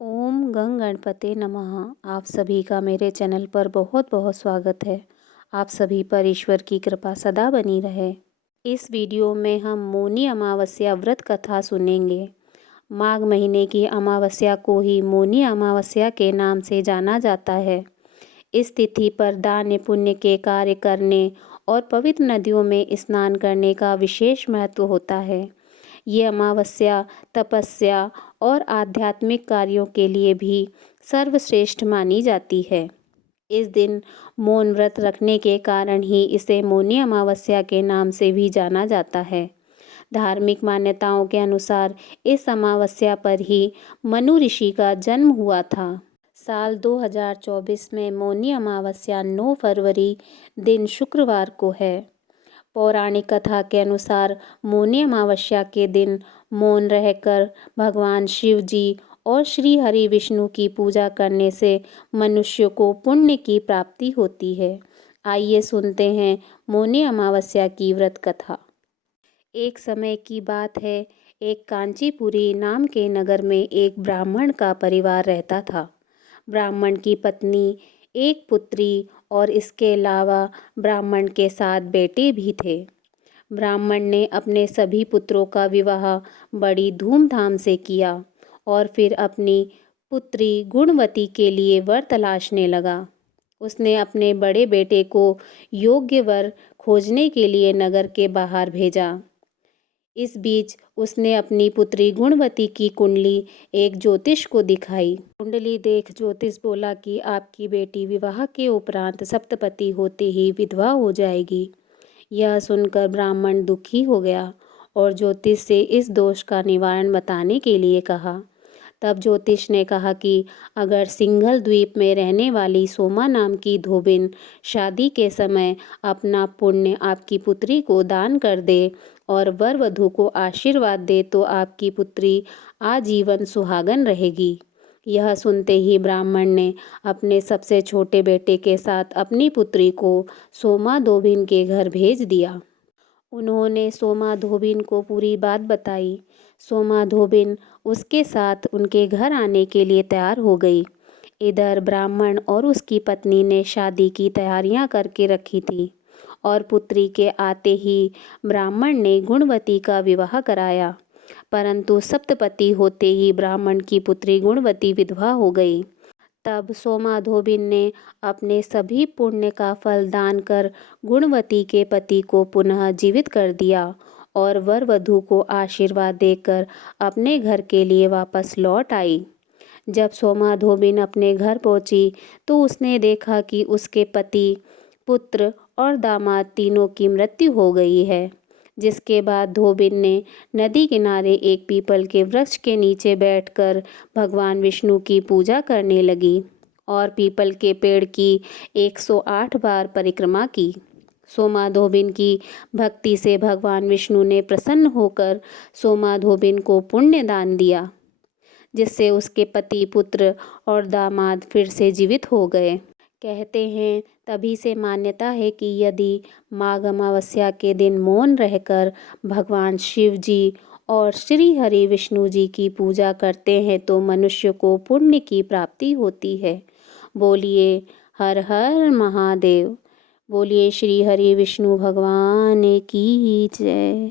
ओम गंग गणपते नमः। आप सभी का मेरे चैनल पर बहुत बहुत स्वागत है। आप सभी पर ईश्वर की कृपा सदा बनी रहे। इस वीडियो में हम मौनी अमावस्या व्रत कथा सुनेंगे। माघ महीने की अमावस्या को ही मौनी अमावस्या के नाम से जाना जाता है। इस तिथि पर दान पुण्य के कार्य करने और पवित्र नदियों में स्नान करने का विशेष महत्व होता है। ये अमावस्या तपस्या और आध्यात्मिक कार्यों के लिए भी सर्वश्रेष्ठ मानी जाती है। इस दिन मौन व्रत रखने के कारण ही इसे मौनी अमावस्या के नाम से भी जाना जाता है। धार्मिक मान्यताओं के अनुसार इस अमावस्या पर ही मनु ऋषि का जन्म हुआ था। साल 2024 में मौनी अमावस्या 9 फरवरी दिन शुक्रवार को है। पौराणिक कथा के अनुसार मौनी अमावस्या के दिन मौन रहकर भगवान शिव जी और श्री हरि विष्णु की पूजा करने से मनुष्य को पुण्य की प्राप्ति होती है। आइए सुनते हैं मौनी अमावस्या की व्रत कथा। एक समय की बात है, एक कांचीपुरी नाम के नगर में एक ब्राह्मण का परिवार रहता था। ब्राह्मण की पत्नी, एक पुत्री और इसके अलावा ब्राह्मण के 7 बेटे भी थे। ब्राह्मण ने अपने सभी पुत्रों का विवाह बड़ी धूमधाम से किया और फिर अपनी पुत्री गुणवती के लिए वर तलाशने लगा। उसने अपने बड़े बेटे को योग्य वर खोजने के लिए नगर के बाहर भेजा। इस बीच उसने अपनी पुत्री गुणवती की कुंडली एक ज्योतिष को दिखाई। कुंडली देख ज्योतिष बोला कि आपकी बेटी विवाह के उपरांत सप्तपति होते ही विधवा हो जाएगी। यह सुनकर ब्राह्मण दुखी हो गया और ज्योतिष से इस दोष का निवारण बताने के लिए कहा। तब ज्योतिष ने कहा कि अगर सिंघल द्वीप में रहने वाली सोमा नाम की धोबिन शादी के समय अपना पुण्य आपकी पुत्री को दान कर दे और वर वधू को आशीर्वाद दे तो आपकी पुत्री आजीवन सुहागन रहेगी। यह सुनते ही ब्राह्मण ने अपने सबसे छोटे बेटे के साथ अपनी पुत्री को सोमा धोबिन के घर भेज दिया। उन्होंने सोमा धोबिन को पूरी बात बताई। सोमा धोबिन उसके साथ उनके घर आने के लिए तैयार हो गई। इधर ब्राह्मण और उसकी पत्नी ने शादी की तैयारियां करके रखी थी और पुत्री के आते ही ब्राह्मण ने गुणवती का विवाह कराया। परंतु सप्तपति होते ही ब्राह्मण की पुत्री गुणवती विधवा हो गई। तब सोमा धोबिन ने अपने सभी पुण्य का फल दान कर गुणवती के पति को पुनः जीवित कर दिया और वर वधू को आशीर्वाद देकर अपने घर के लिए वापस लौट आई। जब सोमा धोबिन अपने घर पहुंची तो उसने देखा कि उसके पति, पुत्र और दामाद तीनों की मृत्यु हो गई है। जिसके बाद धोबिन ने नदी किनारे एक पीपल के वृक्ष के नीचे बैठकर भगवान विष्णु की पूजा करने लगी और पीपल के पेड़ की 108 बार परिक्रमा की। सोमा धोबिन की भक्ति से भगवान विष्णु ने प्रसन्न होकर सोमा धोबिन को पुण्य दान दिया, जिससे उसके पति, पुत्र और दामाद फिर से जीवित हो गए। कहते हैं तभी से मान्यता है कि यदि माघ अमावस्या के दिन मौन रहकर भगवान शिव जी और श्री हरि विष्णु जी की पूजा करते हैं तो मनुष्य को पुण्य की प्राप्ति होती है। बोलिए हर हर महादेव। बोलिए श्री हरि विष्णु भगवान की जय।